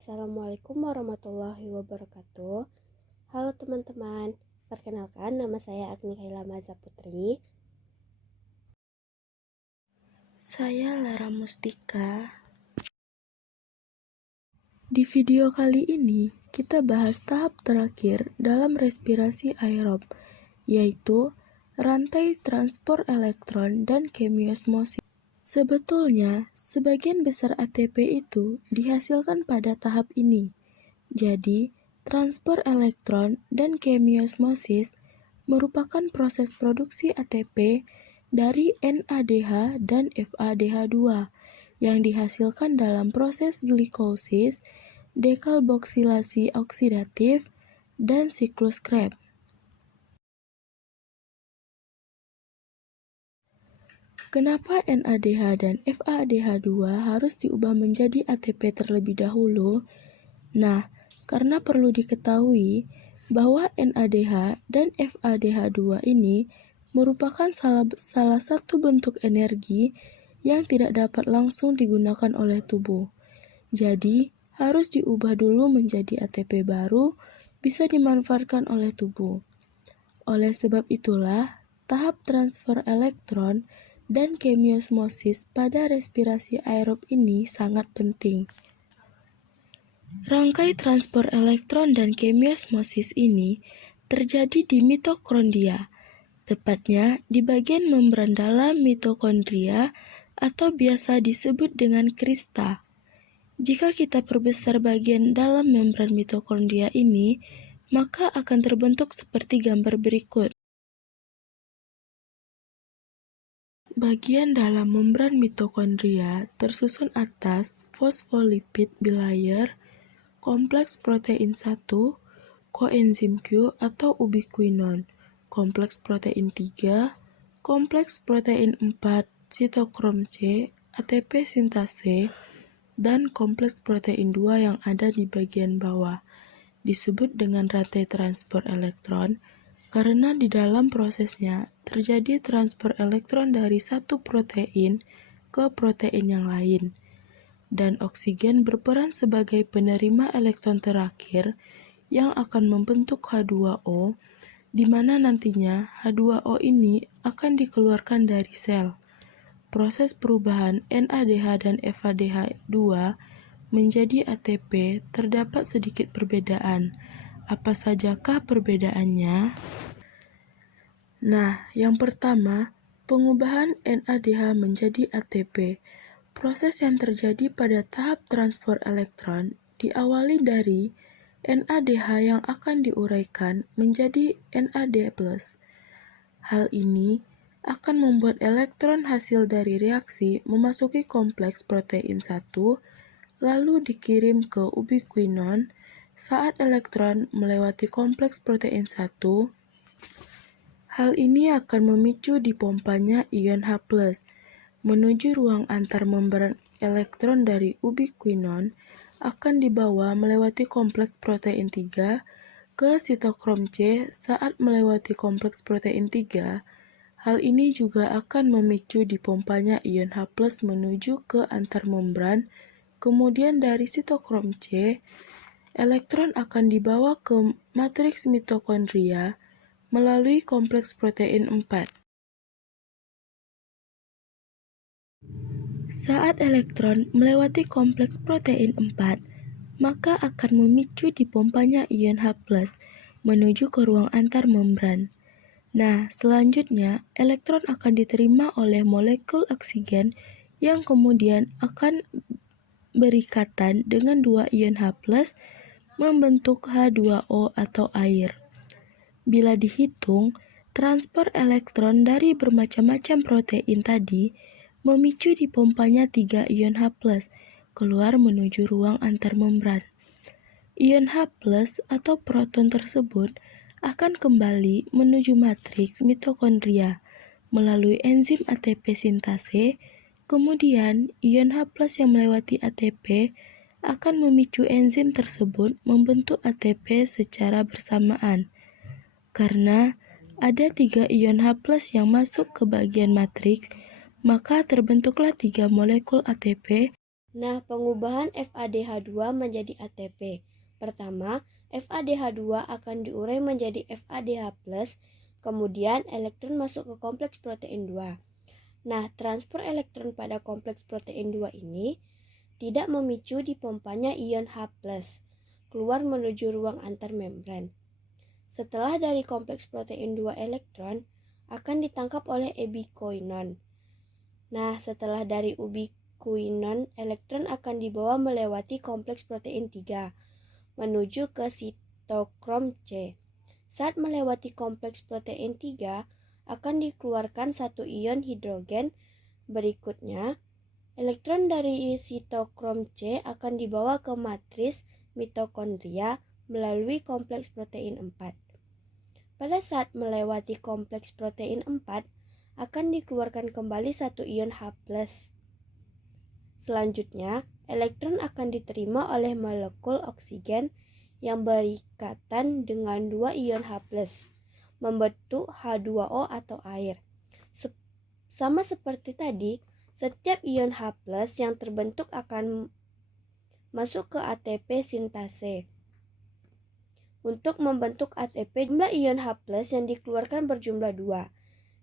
Assalamualaikum warahmatullahi wabarakatuh. Halo teman-teman, perkenalkan nama saya Agni Kaila Maza Putri. Saya Lara Mustika. Di video kali ini, kita bahas tahap terakhir dalam respirasi aerob, yaitu rantai transport elektron dan kemiosmosis. Sebetulnya, sebagian besar ATP itu dihasilkan pada tahap ini. Jadi, transport elektron dan kemiosmosis merupakan proses produksi ATP dari NADH dan FADH2 yang dihasilkan dalam proses glikosis, dekarboksilasi oksidatif, dan siklus Krebs. Kenapa NADH dan FADH2 harus diubah menjadi ATP terlebih dahulu? Nah, karena perlu diketahui bahwa NADH dan FADH2 ini merupakan salah satu bentuk energi yang tidak dapat langsung digunakan oleh tubuh. Jadi, harus diubah dulu menjadi ATP baru bisa dimanfaatkan oleh tubuh. Oleh sebab itulah, tahap transfer elektron dan kemiosmosis pada respirasi aerob ini sangat penting. Rangkai transport elektron dan kemiosmosis ini terjadi di mitokondria, tepatnya di bagian membran dalam mitokondria atau biasa disebut dengan krista. Jika kita perbesar bagian dalam membran mitokondria ini, maka akan terbentuk seperti gambar berikut. Bagian dalam membran mitokondria tersusun atas fosfolipid bilayer, kompleks protein 1, koenzim Q atau ubiquinon, kompleks protein 3, kompleks protein 4, sitokrom C, ATP sintase, dan kompleks protein 2 yang ada di bagian bawah. Disebut dengan rantai transport elektron karena di dalam prosesnya terjadi transfer elektron dari satu protein ke protein yang lain. Dan oksigen berperan sebagai penerima elektron terakhir yang akan membentuk H2O, di mana nantinya H2O ini akan dikeluarkan dari sel. Proses perubahan NADH dan FADH2 menjadi ATP terdapat sedikit perbedaan. Apa sajakah perbedaannya? Nah, yang pertama, pengubahan NADH menjadi ATP. Proses yang terjadi pada tahap transport elektron diawali dari NADH yang akan diuraikan menjadi NAD+. Hal ini akan membuat elektron hasil dari reaksi memasuki kompleks protein 1, lalu dikirim ke ubiquinon. Saat elektron melewati kompleks protein 1, hal ini akan memicu dipompanya ion H+, menuju ruang antar membran. Elektron dari ubiquinon akan dibawa melewati kompleks protein 3 ke sitokrom C. Saat melewati kompleks protein 3, hal ini juga akan memicu dipompanya ion H+ menuju ke antar membran. Kemudian dari sitokrom C, elektron akan dibawa ke matriks mitokondria melalui kompleks protein 4. Saat elektron melewati kompleks protein 4, maka akan memicu dipompanya ion H+ menuju ke ruang antar membran. Nah, selanjutnya elektron akan diterima oleh molekul oksigen yang kemudian akan berikatan dengan dua ion H+ membentuk H2O atau air. Bila dihitung, transfer elektron dari bermacam-macam protein tadi memicu dipompanya 3 ion H+ keluar menuju ruang antar membran. Ion H+ atau proton tersebut akan kembali menuju matriks mitokondria melalui enzim ATP sintase. Kemudian, ion H+ yang melewati ATP akan memicu enzim tersebut membentuk ATP secara bersamaan. Karena ada 3 ion H+ yang masuk ke bagian matriks, maka terbentuklah 3 molekul ATP Nah, pengubahan FADH2 menjadi ATP. Pertama, FADH2 akan diurai menjadi FADH+, kemudian elektron masuk ke kompleks protein 2. Nah, transfer elektron pada kompleks protein 2 ini tidak memicu dipompanya ion H+, keluar menuju ruang antar membran. Setelah dari kompleks protein 2 elektron akan ditangkap oleh ubiquinon. Nah, setelah dari ubiquinon, elektron akan dibawa melewati kompleks protein 3 menuju ke sitokrom C. Saat melewati kompleks protein 3 akan dikeluarkan satu ion hidrogen. Berikutnya, elektron dari sitokrom C akan dibawa ke matris mitokondria melalui kompleks protein 4. Pada saat melewati kompleks protein 4, akan dikeluarkan kembali satu ion H+. Selanjutnya, elektron akan diterima oleh molekul oksigen yang berikatan dengan dua ion H+, membentuk H2O atau air. Sama seperti tadi, setiap ion H+ yang terbentuk akan masuk ke ATP sintase. Untuk membentuk ATP, jumlah ion H+ yang dikeluarkan berjumlah 2,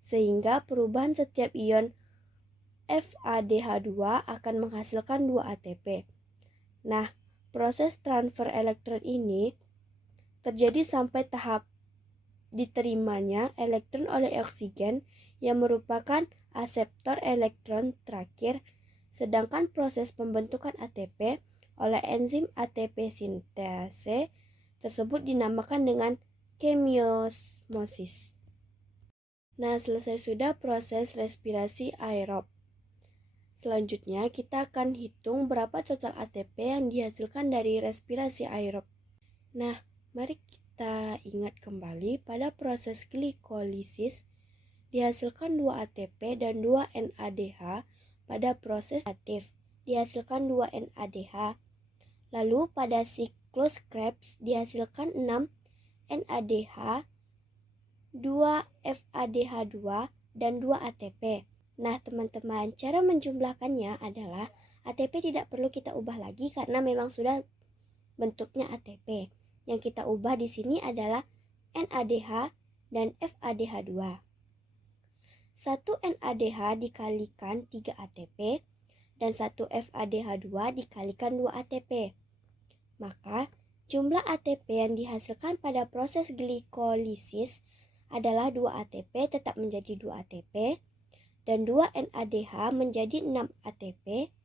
sehingga perubahan setiap ion FADH2 akan menghasilkan 2 ATP. Nah, proses transfer elektron ini terjadi sampai tahap diterimanya elektron oleh oksigen yang merupakan aseptor elektron terakhir, sedangkan proses pembentukan ATP oleh enzim ATP sintase tersebut dinamakan dengan kemiosmosis. Nah, selesai sudah proses respirasi aerob. Selanjutnya, kita akan hitung berapa total ATP yang dihasilkan dari respirasi aerob. Nah, mari kita ingat kembali pada proses glikolisis dihasilkan 2 ATP dan 2 NADH. Pada proses aktif dihasilkan 2 NADH. Lalu pada siklus Krebs dihasilkan 6 NADH, 2 FADH2, dan 2 ATP. Nah, teman-teman, cara menjumlahkannya adalah ATP tidak perlu kita ubah lagi karena memang sudah bentuknya ATP. Yang kita ubah di sini adalah NADH dan FADH2. 1 NADH dikalikan 3 ATP dan 1 FADH2 dikalikan 2 ATP. Maka, jumlah ATP yang dihasilkan pada proses glikolisis adalah 2 ATP tetap menjadi 2 ATP, dan 2 NADH menjadi 6 ATP,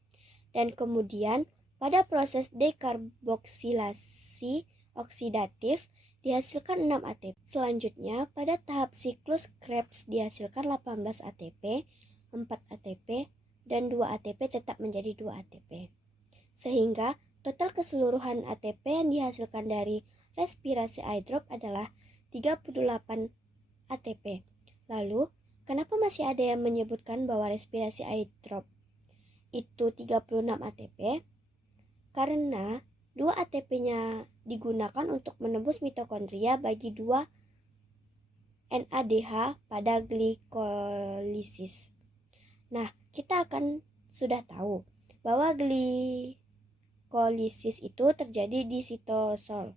dan kemudian pada proses dekarboksilasi oksidatif dihasilkan 6 ATP. Selanjutnya, pada tahap siklus Krebs dihasilkan 18 ATP, 4 ATP, dan 2 ATP tetap menjadi 2 ATP. Sehingga total keseluruhan ATP yang dihasilkan dari respirasi aerob adalah 38 ATP. Lalu, kenapa masih ada yang menyebutkan bahwa respirasi aerob itu 36 ATP? Karena 2 ATP-nya digunakan untuk menembus mitokondria bagi 2 NADH pada glikolisis. Nah, kita akan sudah tahu bahwa glikolisis itu terjadi di sitosol.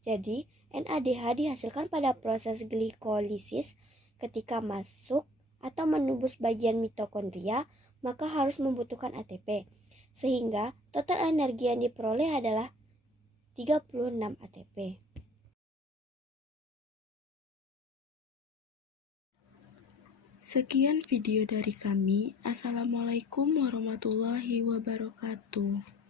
Jadi, NADH dihasilkan pada proses glikolisis ketika masuk atau menembus bagian mitokondria, maka harus membutuhkan ATP. Sehingga total energi yang diperoleh adalah 36 ATP. Sekian video dari kami. Assalamualaikum warahmatullahi wabarakatuh.